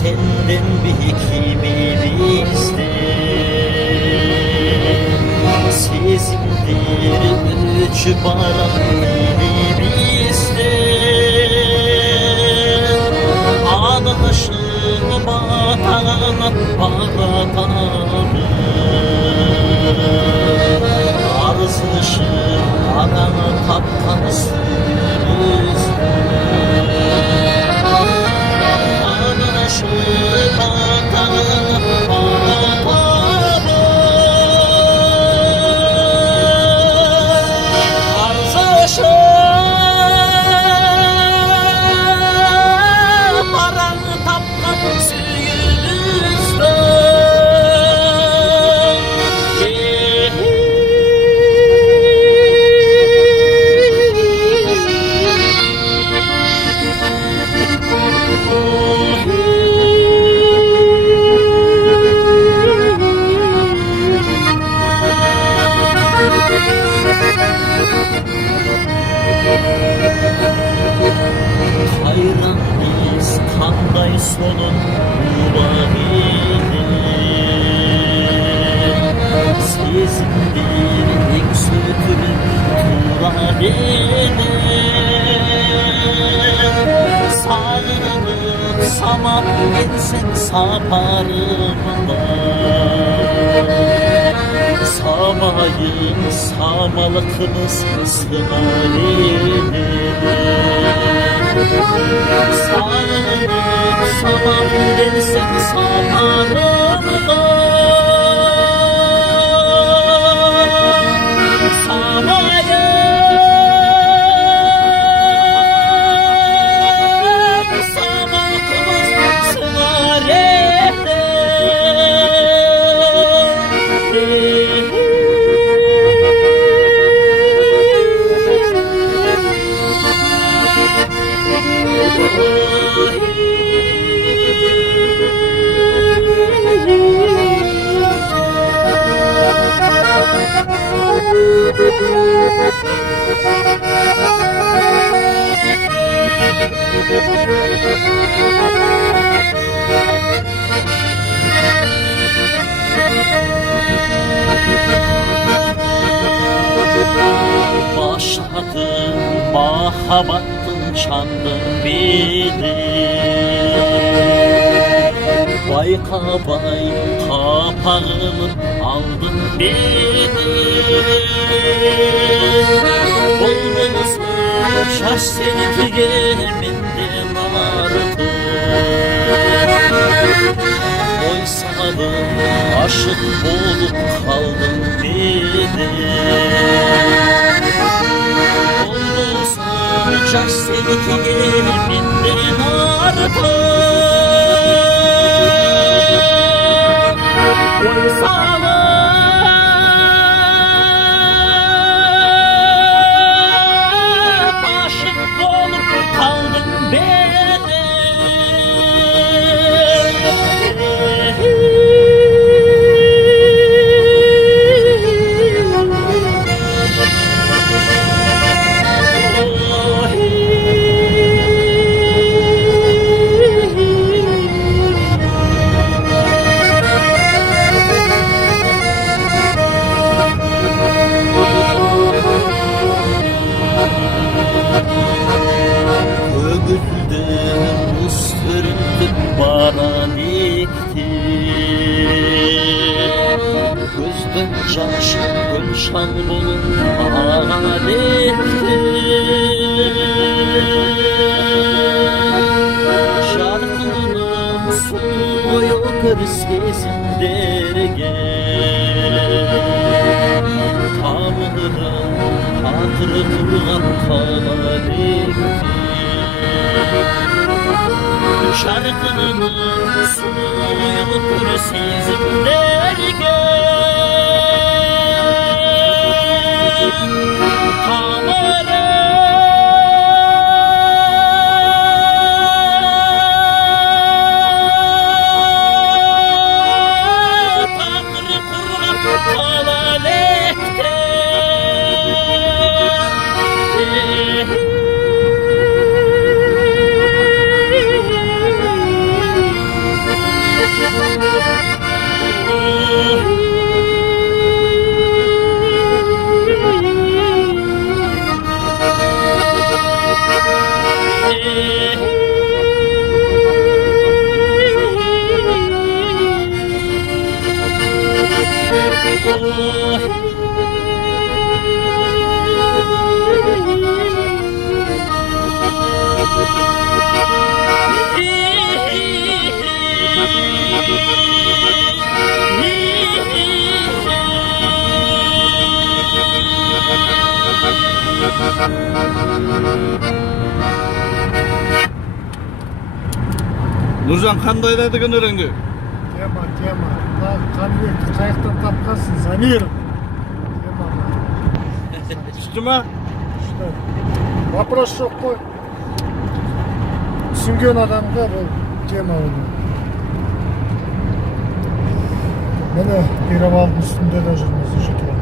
Senden bir kimimizde sizindir üç baran dilimizde adaşım batana batanı arzışım adana taptanısı hayran biz kanday sonun bulabilir sizindir ilk sütünü turabilir sağlanıp saman gelsin saparımda samayın samalıkınız sınarını sağlanıp saman gelsin saparımda samayın samalıkınız sınarını başladım mahabattın çandım bilir Baykabay kapağımı aldın beni Bulmuşsun şaş seni geminden artık Oysalım aşık olup kaldım beni Bulmuşsun şaş seni geminden artık aşık olup kaldım beni bana dikti Gözden caş gülşan bulun bana dikti Şarkının suyudur sesin dergen Tanrım hatırı kurgan kala dikti Şarkının suyudur sesin dergen Tanrım Нұржан қандай да еді өлеңді? Тема. Қанбекті қайықтан тапқансың, Замир. Тема. Түсті ма? Что? Вопрос жоқ қой. Түсінген адамға бұл тема оны. Міне перевалдың үстінде де жүрміз жетіп